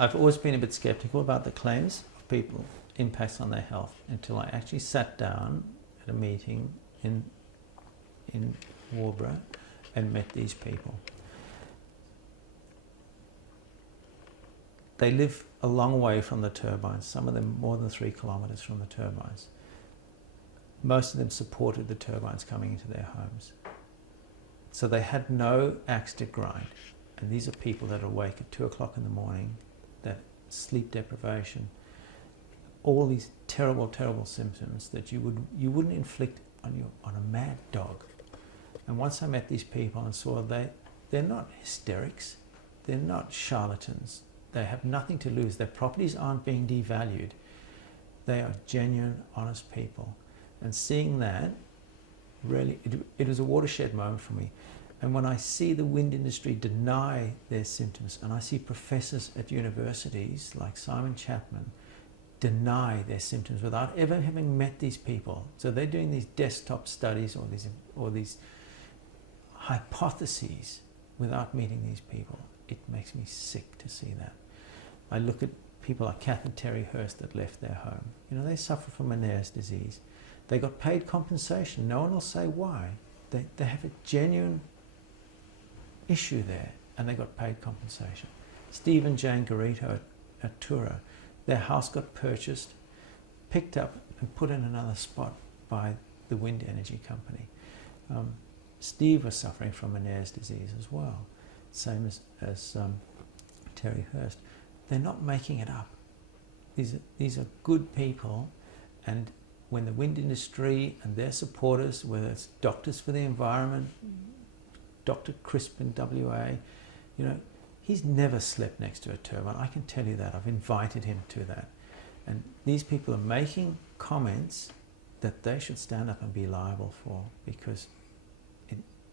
I've always been a bit skeptical about the claims of people, impacts on their health, until I actually sat down at a meeting in Warburg and met these people. They live a long way from the turbines, some of them more than 3 kilometers from the turbines. Most of them supported the turbines coming into their homes. So they had no axe to grind. And these are people that are awake at 2 o'clock in the morning, that sleep deprivation, all these terrible, terrible symptoms that you wouldn't inflict on a mad dog. And once I met these people and saw they're not hysterics, they're not charlatans, they have nothing to lose, their properties aren't being devalued, they are genuine, honest people. And seeing that, really, it was a watershed moment for me. And when I see the wind industry deny their symptoms, and I see professors at universities like Simon Chapman deny their symptoms without ever having met these people. So they're doing these desktop studies or these hypotheses without meeting these people. It makes me sick to see that. I look at people like Kath and Terry Hurst that left their home. You know, they suffer from Meniere's disease. They got paid compensation. No one will say why. They have a genuine issue there, and they got paid compensation. Steve and Jane Garito at Tura, their house got purchased, picked up and put in another spot by the wind energy company. Steve was suffering from Meniere's disease as well, same as Terry Hurst. They're not making it up. These are good people, and when the wind industry and their supporters, whether it's Doctors for the Environment, Dr. Crisp in WA, you know, he's never slept next to a turbine. I can tell you that. I've invited him to that. And these people are making comments that they should stand up and be liable for, because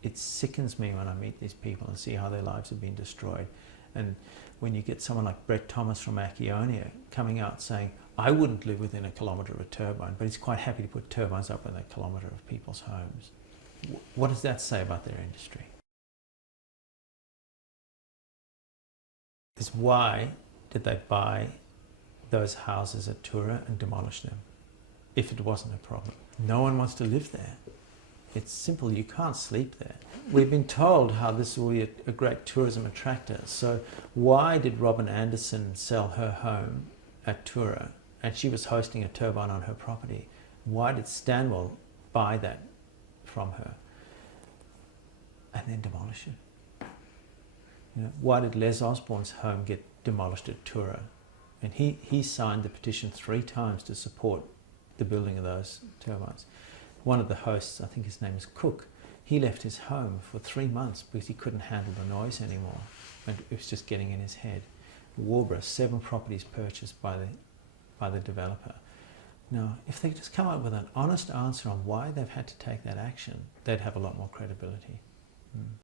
it sickens me when I meet these people and see how their lives have been destroyed. And when you get someone like Brett Thomas from Akionia coming out saying, I wouldn't live within a kilometre of a turbine, but he's quite happy to put turbines up within a kilometre of people's homes. What does that say about their industry? Is why did they buy those houses at Tura and demolish them if it wasn't a problem? No one wants to live there. It's simple, you can't sleep there. We've been told how this will be a great tourism attractor. So why did Robin Anderson sell her home at Tura, and she was hosting a turbine on her property? Why did Stanwell buy that from her and then demolish it? You know, why did Les Osborne's home get demolished at Tura? And he signed the petition 3 times to support the building of those turbines. One of the hosts, I think his name is Cook, he left his home for 3 months because he couldn't handle the noise anymore. And it was just getting in his head. Warburg, 7 properties purchased by the developer. Now, if they just come up with an honest answer on why they've had to take that action, they'd have a lot more credibility.